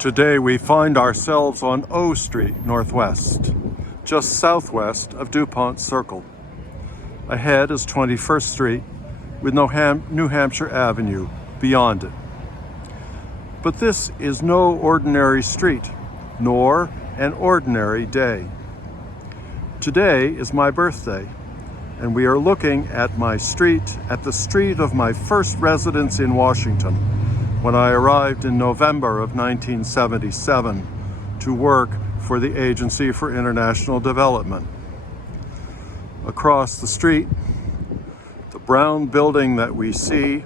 Today we find ourselves on O Street Northwest, just southwest of DuPont Circle. Ahead is 21st Street with New Hampshire Avenue beyond it. But this is no ordinary street, nor an ordinary day. Today is my birthday, and we are looking at my street, at the street of my first residence in Washington, when I arrived in November of 1977 to work for the Agency for International Development. Across the street, the brown building that we see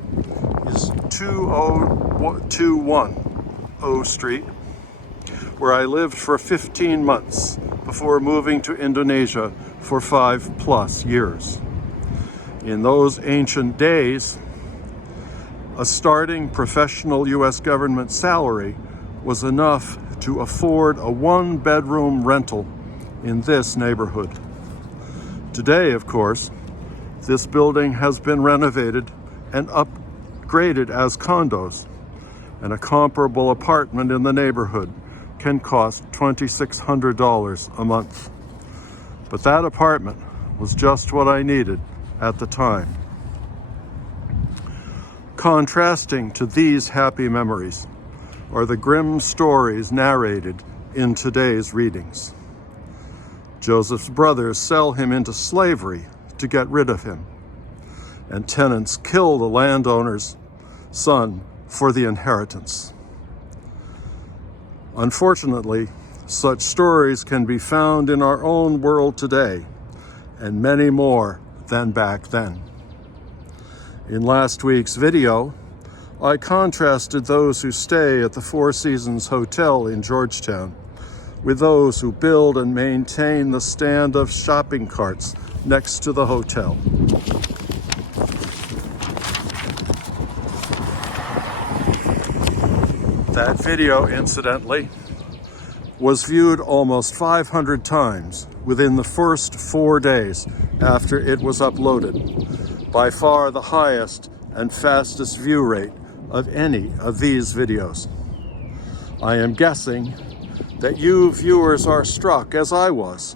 is 2021 O Street, where I lived for 15 months before moving to Indonesia for 5+ years. In those ancient days, a starting professional U.S. government salary was enough to afford a one-bedroom rental in this neighborhood. Today, of course, this building has been renovated and upgraded as condos, and a comparable apartment in the neighborhood can cost $2,600 a month. But that apartment was just what I needed at the time. Contrasting to these happy memories are the grim stories narrated in today's readings. Joseph's brothers sell him into slavery to get rid of him, and tenants kill the landowner's son for the inheritance. Unfortunately, such stories can be found in our own world today, and many more than back then. In last week's video, I contrasted those who stay at the Four Seasons Hotel in Georgetown with those who build and maintain the stand of shopping carts next to the hotel. That video, incidentally, was viewed almost 500 times within the first 4 days after it was uploaded. By far the highest and fastest view rate of any of these videos. I am guessing that you viewers are struck, as I was,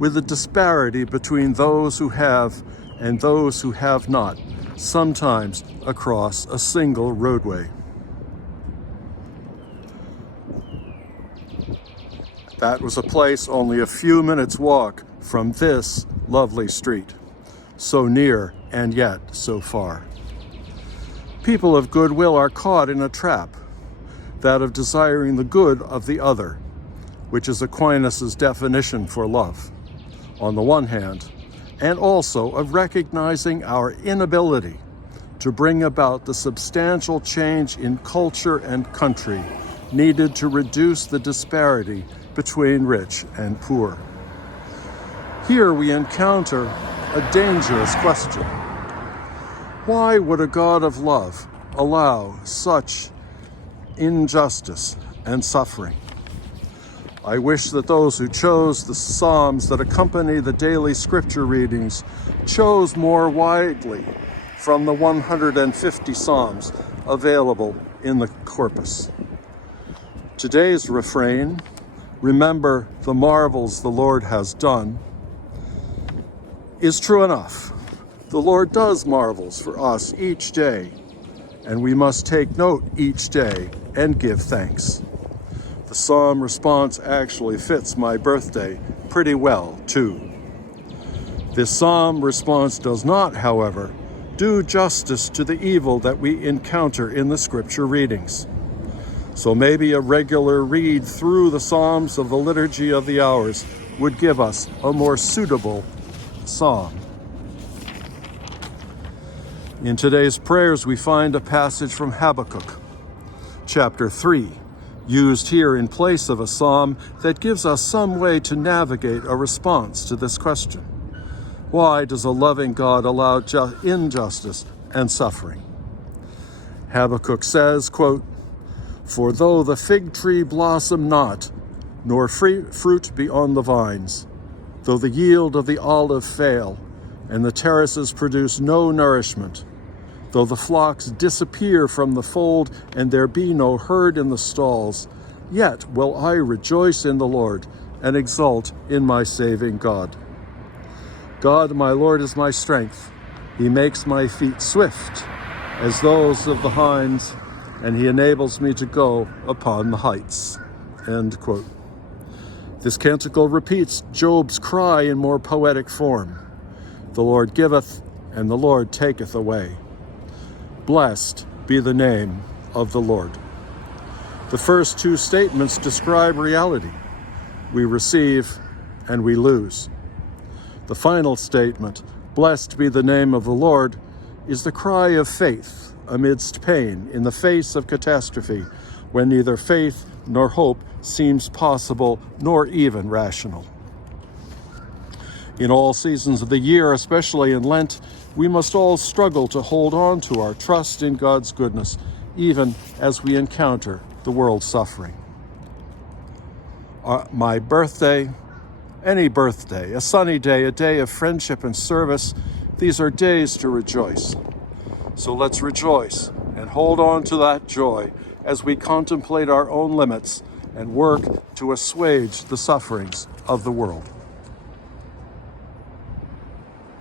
with the disparity between those who have and those who have not, sometimes across a single roadway. That was a place only a few minutes' walk from this lovely street. So near and yet so far. People of goodwill are caught in a trap, that of desiring the good of the other, which is Aquinas' definition for love, on the one hand, and also of recognizing our inability to bring about the substantial change in culture and country needed to reduce the disparity between rich and poor. Here we encounter a dangerous question. Why would a God of love allow such injustice and suffering? I wish that those who chose the Psalms that accompany the daily scripture readings chose more widely from the 150 Psalms available in the corpus. Today's refrain, "Remember the marvels the Lord has done," is true enough. The Lord does marvels for us each day, and we must take note each day and give thanks. The psalm response actually fits my birthday pretty well, too. This psalm response does not, however, do justice to the evil that we encounter in the scripture readings. So maybe a regular read through the Psalms of the Liturgy of the Hours would give us a more suitable psalm. In today's prayers, we find a passage from Habakkuk, chapter 3, used here in place of a psalm that gives us some way to navigate a response to this question. Why does a loving God allow injustice and suffering? Habakkuk says, quote, "For though the fig tree blossom not, nor fruit be on the vines, though the yield of the olive fail, and the terraces produce no nourishment, though the flocks disappear from the fold, and there be no herd in the stalls, Yet will I rejoice in the Lord and exult in my saving God. God, my Lord, is my strength. He makes my feet swift as those of the hinds, and he enables me to go upon the heights. End quote. This canticle repeats Job's cry in more poetic form. The Lord giveth, and the Lord taketh away. Blessed be the name of the Lord. The first two statements describe reality. We receive and we lose. The final statement, blessed be the name of the Lord, is the cry of faith amidst pain in the face of catastrophe, when neither faith nor hope seems possible nor even rational. In all seasons of the year, especially in Lent, we must all struggle to hold on to our trust in God's goodness, even as we encounter the world's suffering. My birthday, any birthday, a sunny day, a day of friendship and service, these are days to rejoice. So let's rejoice and hold on to that joy as we contemplate our own limits and work to assuage the sufferings of the world.